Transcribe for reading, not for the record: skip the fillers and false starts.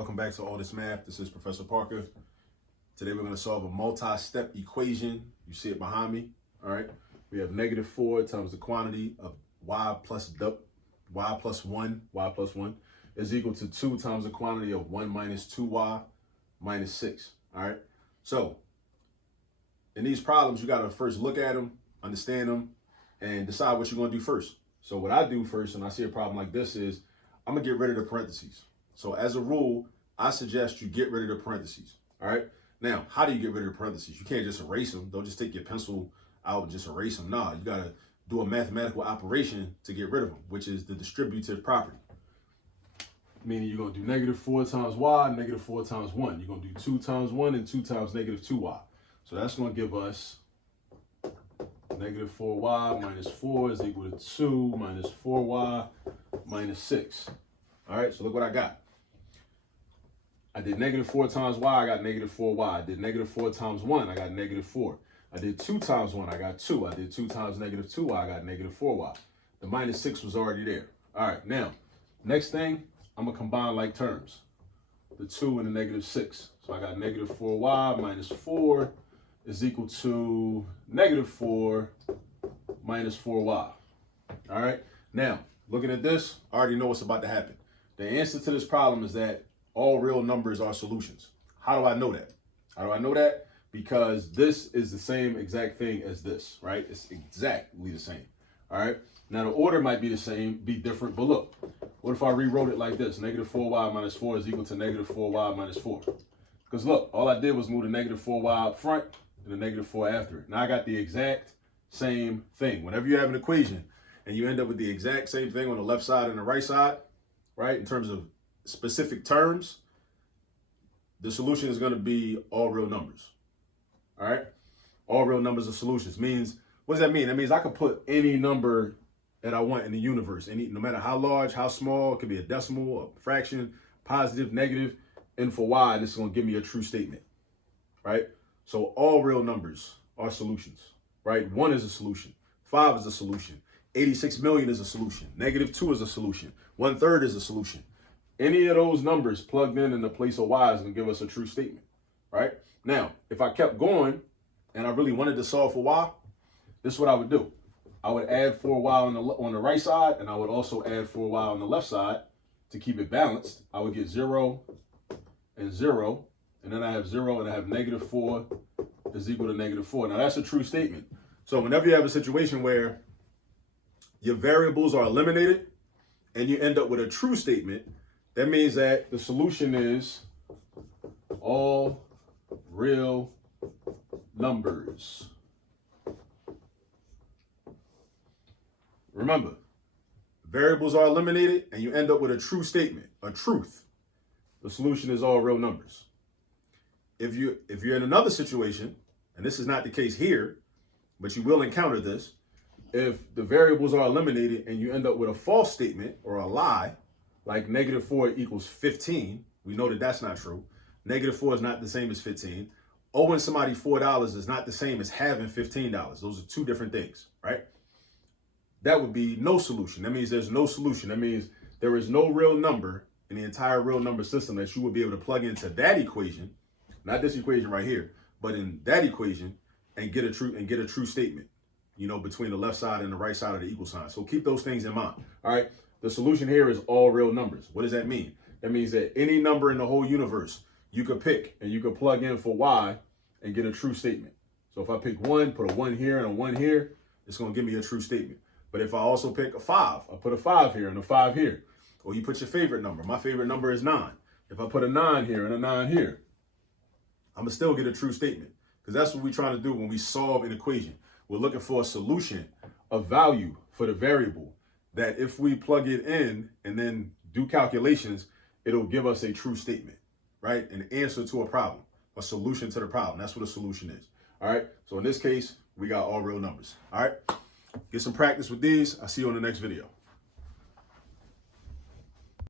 Welcome back to All This Math. This is Professor Parker. Today we're going to solve a multi-step equation. You see it behind me, all right? We have -4 times the quantity of y plus 1 is equal to 2 times the quantity of 1 minus 2y minus 6, all right? So in these problems, you got to first look at them, understand them, and decide what you're going to do first. So what I do first when I see a problem like this is I'm going to get rid of the parentheses. So as a rule, I suggest you get rid of the parentheses, all right? Now, how do you get rid of the parentheses? You can't just erase them. Don't just take your pencil out and just erase them. Nah, you got to do a mathematical operation to get rid of them, which is the distributive property. Meaning you're going to do -4 times y, -4 times 1. You're going to do 2 times 1 and 2 times -2y. So that's going to give us -4y minus 4 is equal to 2 minus 4y minus 6. All right, so look what I got. I did -4 times y, I got -4y. I did -4 times 1, I got -4. I did 2 times 1, I got 2. I did 2 times -2y, I got -4y. The minus 6 was already there. All right, now, next thing, I'm going to combine like terms. The 2 and the -6. So I got -4y minus 4 is equal to -4 minus 4y. All right, now, looking at this, I already know what's about to happen. The answer to this problem is that all real numbers are solutions. How do I know that? How do I know that? Because this is the same exact thing as this, right? It's exactly the same, all right? Now, the order might be the same, be different, but look, what if I rewrote it like this? -4y minus 4 is equal to -4y minus 4. Because look, all I did was move the -4y up front and the -4 after it. Now I got the exact same thing. Whenever you have an equation and you end up with the exact same thing on the left side and the right side, right, in terms of specific terms, the solution is going to be all real numbers. All right, all real numbers are solutions. Means, what does that mean? That means I could put any number that I want in the universe, no matter how large, how small. It could be a decimal, a fraction, positive, negative, and for y, this is going to give me a true statement, right? So all real numbers are solutions, right? 1 is a solution, 5 is a solution, 86 million is a solution, -2 is a solution, 1/3 is a solution. Any of those numbers plugged in the place of y is going to give us a true statement, right? Now, if I kept going and I really wanted to solve for y, this is what I would do. I would add 4y on the right side, and I would also add 4y on the left side to keep it balanced. I would get 0 and 0, and then I have 0 and I have -4 is equal to -4. Now, that's a true statement. So whenever you have a situation where your variables are eliminated and you end up with a true statement, that means that the solution is all real numbers. Remember, variables are eliminated and you end up with a true statement, a truth. The solution is all real numbers. If you're in another situation, and this is not the case here, but you will encounter this, if the variables are eliminated and you end up with a false statement or a lie, like -4 equals 15, we know that that's not true. -4 is not the same as 15. Owing somebody $4 is not the same as having $15. Those are two different things, right? That would be no solution. That means there's no solution. That means there is no real number in the entire real number system that you would be able to plug into that equation, not this equation right here, but in that equation and get a true statement, between the left side and the right side of the equal sign. So keep those things in mind. All right. The solution here is all real numbers. What does that mean? That means that any number in the whole universe you could pick and you could plug in for y and get a true statement. So if I pick 1, put a 1 here and a 1 here, it's going to give me a true statement. But if I also pick a 5, I put a 5 here and a 5 here. Or you put your favorite number. My favorite number is 9. If I put a 9 here and a 9 here, I'm going to still get a true statement. Because that's what we're trying to do when we solve an equation. We're looking for a solution, a value for the variable that if we plug it in and then do calculations, it'll give us a true statement, right? An answer to a problem, a solution to the problem. That's what a solution is. All right. So in this case, we got all real numbers. All right. Get some practice with these. I'll see you on the next video.